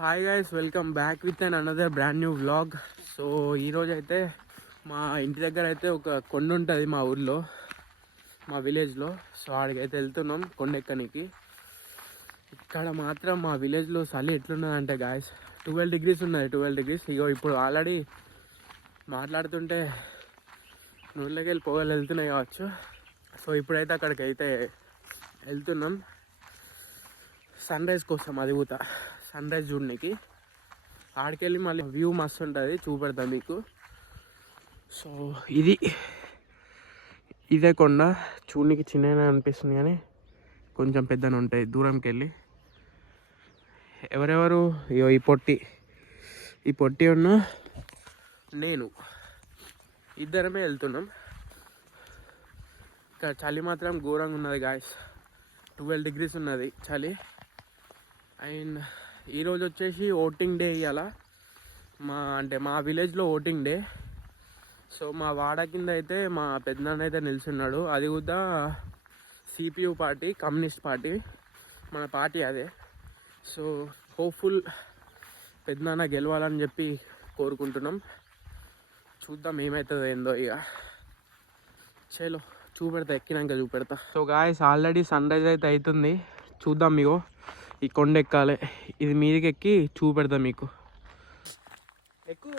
Hi guys, welcome back with an another brand new vlog. So ఈరోజు అయితే మా ఇంటి దగ్గర అయితే ఒక కొండ ఉంటుంది మా ఊర్లో, మా విలేజ్లో. సో ఆడికైతే వెళ్తున్నాం కొండ ఎక్కనికి. ఇక్కడ మాత్రం మా విలేజ్లో చలి ఎట్లున్నదంటే గాయస్ 12 degrees ఉన్నది. 12 degrees. ఇగో ఇప్పుడు ఆల్రెడీ మాట్లాడుతుంటే నూళ్ళకి వెళ్ళి పొగలు వెళ్తున్నాయి కావచ్చు. సో ఇప్పుడైతే అక్కడికి అయితే వెళ్తున్నాం సన్ రైజ్ కోసం. అది కూడా సన్ రైజ్ చూడడానికి ఆడికెళ్ళి మళ్ళీ వ్యూ మస్తు ఉంటుంది, చూపెడతాం మీకు. సో ఇదే కొండ చూడడానికి చిన్నగా అనిపిస్తుంది కానీ కొంచెం పెద్దగా ఉంటాయి దూరంకి వెళ్ళి. ఎవరెవరు ఈ పొట్టి ఉన్న నేను ఇద్దరమే వెళ్తున్నాం. ఇక్కడ చలి మాత్రం ఘోరంగా ఉన్నది గాయస్. 12 degrees ఉన్నది చలి. అండ్ ఈరోజు వచ్చేసి ఓటింగ్ డే. ఇవాళ మా విలేజ్లో ఓటింగ్ డే. సో మా వాడ కింద అయితే మా పెద్దనాన్న అయితే నిల్చున్నాడు. అది కూడా సిపియు పార్టీ, కమ్యూనిస్ట్ పార్టీ, మన పార్టీ అదే. సో హోప్ఫుల్ పెద్దనాన్న గెలవాలని చెప్పి కోరుకుంటున్నాం. చూద్దాం ఏమవుతుందో ఏందో. ఇక చలో చూపెడతా, ఎక్కినాక చూపెడతా. So guys already sunrise అయితే అవుతుంది. చూద్దాం మీకు. ఈ కొండ ఎక్కాలి, ఇది మీదకి ఎక్కి చూపెడతా మీకు. ఎక్కు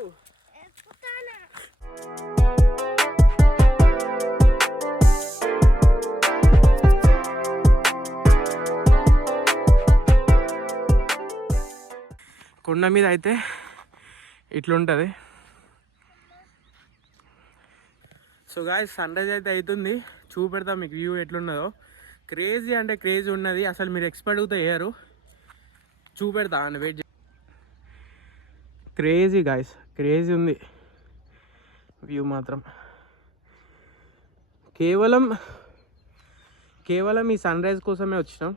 కొండ మీద అయితే ఇట్లుంటుంది. సో గాయస్ సన్ రైజ్ అయితే అవుతుంది, చూపెడతా మీకు వ్యూ ఎట్లున్నదో. క్రేజీ అంటే క్రేజీ ఉన్నది, అసలు మీరు ఎక్స్పెక్ట్ అవుతా అయ్యారు. చూపెడతా అని వెయిట్. క్రేజీ గాయస్, క్రేజీ ఉంది వ్యూ మాత్రం. కేవలం ఈ సన్ రైజ్ కోసమే వచ్చినాం.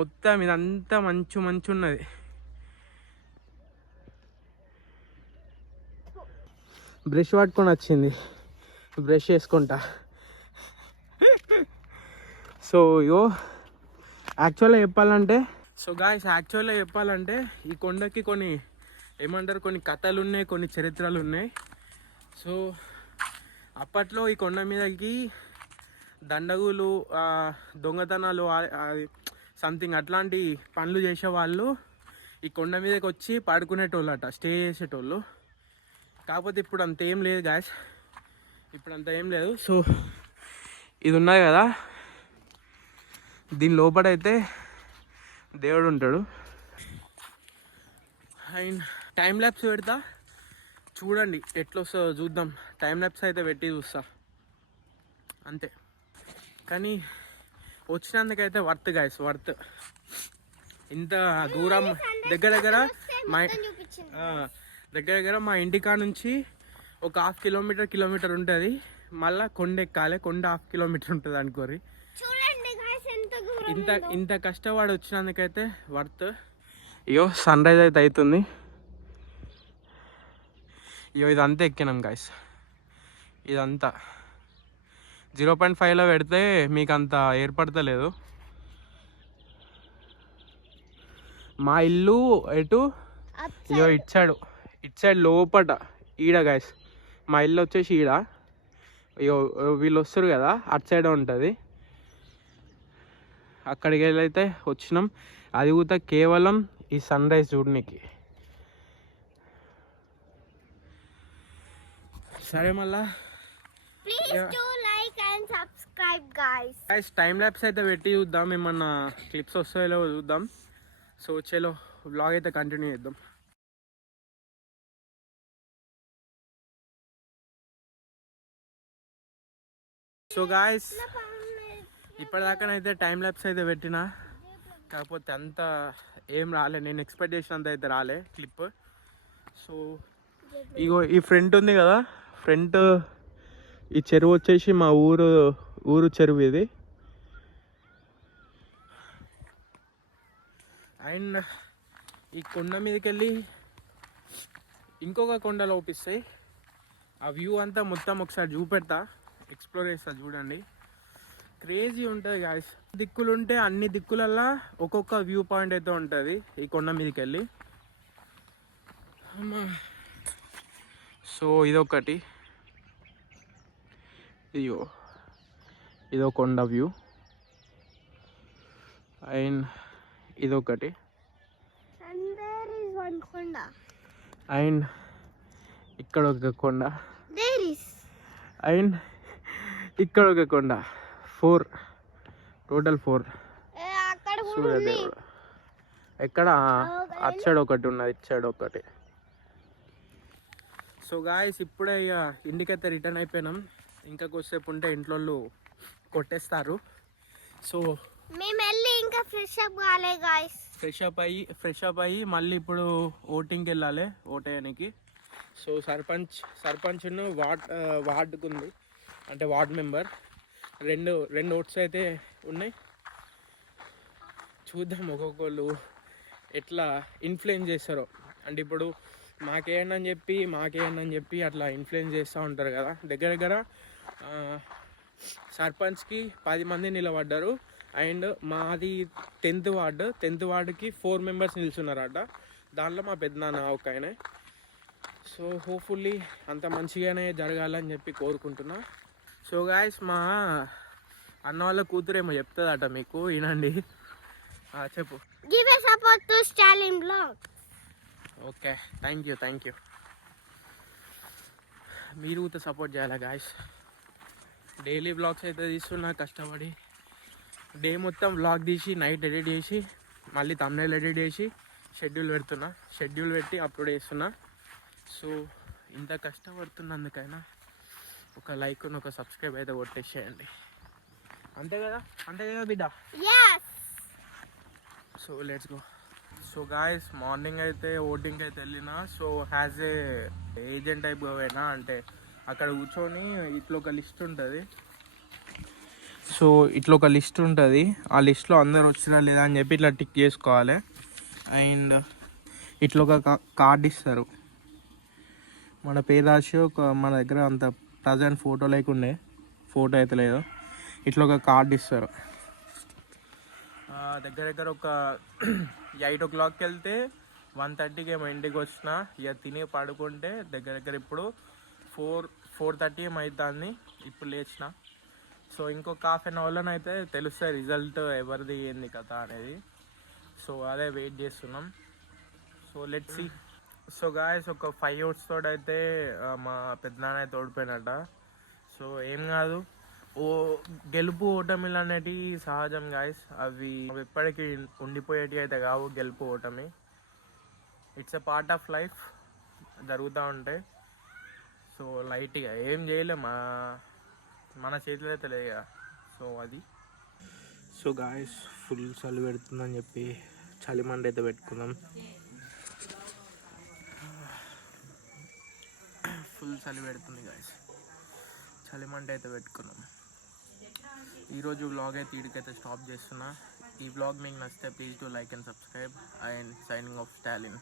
మొత్తం ఇదంతా మంచు ఉన్నది. బ్రష్ పట్టుకొని వచ్చింది, బ్రష్ వేసుకుంటా. సో యాక్చువల్గా చెప్పాలంటే ఈ కొండకి కొన్ని కొన్ని కథలు ఉన్నాయి, కొన్ని చరిత్రలు ఉన్నాయి. సో అప్పట్లో ఈ కొండ మీదకి దండగులు, దొంగతనాలు, సంథింగ్ అట్లాంటి పనులు చేసేవాళ్ళు ఈ కొండ మీదకి వచ్చి పడుకునేటోళ్ళట, స్టే చేసేటోళ్ళు. కాకపోతే ఇప్పుడు అంత ఏం లేదు గాయస్, సో ఇది ఉన్నది కదా, దీని లోపలైతే దేవుడు ఉంటాడు. అండ్ టైం ల్యాప్స్ పెడతా, చూడండి ఎట్లా వస్తుందో చూద్దాం. టైం ల్యాప్స్ అయితే పెట్టి చూస్తా అంతే. కానీ వచ్చినందుకైతే వర్త్ గాయస్, వర్త్. ఇంత దూరం దగ్గర మా ఇంటికాడ నుంచి ఒక 1/2 కిలోమీటర్ ఉంటుంది. మళ్ళీ కొండ ఎక్కాలి, కొండ 1/2 kilometer ఉంటుంది అనుకోరి. ఇంత కష్టపడి వచ్చినందుకైతే వర్త్. సన్ రైజ్ అయితే అవుతుంది. ఇదంతా ఎక్కినాం గాయస్. ఇదంతా 0.5లో పెడితే మీకు అంత ఏర్పడతలేదు. మా ఇల్లు ఎటు ఇటు సైడ్ లోపట ఈడ గాయస్. మా ఇల్లు వచ్చేసి ఈడ. వీళ్ళు వస్తారు కదా, అటు సైడ్ ఉంటుంది. అక్కడికి వెళ్ళైతే వచ్చినాం. అది కూడా కేవలం ఈ సన్ రైజ్ చూడడానికి. సరే మళ్ళా టైం ల్యాప్స్ అయితే పెట్టి చూద్దాం, ఏమన్నా క్లిప్స్ వస్తాయో చూద్దాం. సో చలో వ్లాగ్ అయితే కంటిన్యూ చేద్దాం. సో గాయస్ ఇప్పటిదాకానైతే టైం ల్యాప్స్ అయితే పెట్టినా, కాకపోతే అంత ఏం రాలే, నేను ఎక్స్పెక్ట్ చేసినంత అయితే రాలే క్లిప్. సో ఈ ఫ్రంట్ ఉంది కదా, ఫ్రంట్ ఈ చెరువు వచ్చేసి మా ఊరు చెరువు ఇది. అండ్ ఈ కొండ మీదకి వెళ్ళి ఇంకొక కొండలు ఓపిస్తాయి. ఆ వ్యూ అంతా మొత్తం ఒకసారి చూపెడతా, ఎక్స్ప్లోర్ చేస్తా చూడండి. క్రేజీ ఉంటుంది గాయస్. దిక్కులుంటే అన్ని దిక్కులల్లా ఒక్కొక్క వ్యూ పాయింట్ అయితే ఉంటుంది ఈ కొండ మీదకి వెళ్ళి. సో ఇదొకటి, ఇదో కొండ వ్యూ. అండ్ ఇదొకటి, అండ్ ఇక్కడ ఒక కొండ, అండ్ ఇక్కడ ఒక కొండ. 4 టోటల్ 4. సూర్యదేవుడు ఎక్కడ అటు సైడ్ ఒకటి ఉన్నది, ఇటు సైడ్ ఒకటి. సో గాయస్ ఇప్పుడే ఇక ఇంటికైతే రిటర్న్ అయిపోయినాం. ఇంకా కొద్దిసేపు ఉంటే ఇంట్లో కొట్టేస్తారు. సో మేము వెళ్ళి ఇంకా ఫ్రెష్ అప్ కాలే గాయస్. ఫ్రెష్ అప్ అయ్యి మళ్ళీ ఇప్పుడు ఓటింగ్కి వెళ్ళాలి, ఓటేయడానికి. సో సర్పంచ్ వార్డుకు ఉంది, అంటే వార్డ్ మెంబర్. రెండు ఓట్స్ అయితే ఉన్నాయి. చూద్దాం ఒక్కొక్కళ్ళు ఎట్లా ఇన్ఫ్లుయెన్స్ చేస్తారో. అంటే ఇప్పుడు మాకేయండి అని చెప్పి అట్లా ఇన్ఫ్లుయెన్స్ చేస్తూ ఉంటారు కదా. దగ్గర సర్పంచ్కి 10 మంది నిలబడ్డారు. అండ్ మాది 10th వార్డుకి 4 మెంబర్స్ నిల్చున్నారట. దాంట్లో మా పెద్దనాన్న ఒక ఆయన. సో హోప్ఫుల్లీ అంత మంచిగానే జరగాలని చెప్పి కోరుకుంటున్నా. సో గాయస్ మా అన్న వాళ్ళ కూతురేమో చెప్తుందట, మీకు వినండి. చెప్పు. Give a support to Stalin blog. Okay, thank you. మీరు కూడా సపోర్ట్ చేయాలి గాయస్. డైలీ బ్లాగ్స్ అయితే తీస్తున్నా కష్టపడి. డే మొత్తం వ్లాగ్ తీసి నైట్ ఎడిట్ చేసి మళ్ళీ థంబ్నెయిల్ ఎడిట్ చేసి షెడ్యూల్ పెట్టి అప్లోడ్ చేస్తున్నా. సో ఇంత కష్టపడుతున్నందుకైనా ఒక లైక్ ఒక సబ్స్క్రైబ్ అయితే కొట్టేసేయండి. అంతే కదా బిడ్డ. So let's go. So guys morning అయితే ఓటింగ్కి అయితే వెళ్ళిన. So has a agent type పోయినా, అంటే అక్కడ కూర్చొని ఇట్లా ఒక లిస్ట్ ఉంటుంది. ఆ లిస్ట్లో అందరు వచ్చినా లేదా అని చెప్పి ఇట్లా టిక్ చేసుకోవాలి. అండ్ ఇట్లా ఒక కార్డ్ ఇస్తారు, మన పేరు రాసి. మన దగ్గర అంత ప్రజెంట్ ఫోటో లేకుండే, ఫోటో అయితే లేదు. ఇట్లా ఒక కార్డ్ ఇస్తారు. దగ్గర ఒక 8 o'clockకి వెళ్తే 1:30కి ఏమో ఇంటికి వచ్చిన. ఇక తిని పడుకుంటే దగ్గర ఇప్పుడు 4:30 ఏమో అవుతుంది. ఇప్పుడు లేచిన. సో ఇంకొక ½ an hourలో అయితే తెలుస్తుంది రిజల్ట్ ఎవరిది ఏంది కదా అనేది. సో అదే వెయిట్ చేస్తున్నాం. So let's see. So guys ఒక 5 votes తోడైతే మా పెద్దనాన్న అయితే ఓడిపోయినట్ట. సో ఏం కాదు, గెలుపు ఓటమిలు అనేటివి సహజం గాయస్. అవి ఎప్పటికీ ఉండిపోయేటివి అయితే కావు. గెలుపు ఓటమి it's a part of life, జరుగుతూ ఉంటాయి. సో లైట్గా ఏం చేయలేం, మన చేతిలో అయితే లేదు. సో అది. సో గాయస్ ఫుల్ చలి పెడుతుందని చెప్పి చలిమంట అయితే పెట్టుకుందాం. ఫుల్ చలి పెడుతుంది గాయస్, చలిమంట అయితే పెట్టుకున్నాం. ఈరోజు వ్లాగ్ అయితే వీడికైతే స్టాప్ చేస్తున్నా. ఈ వ్లాగ్ మీకు నచ్చితే please do like and subscribe. And signing off Stalin.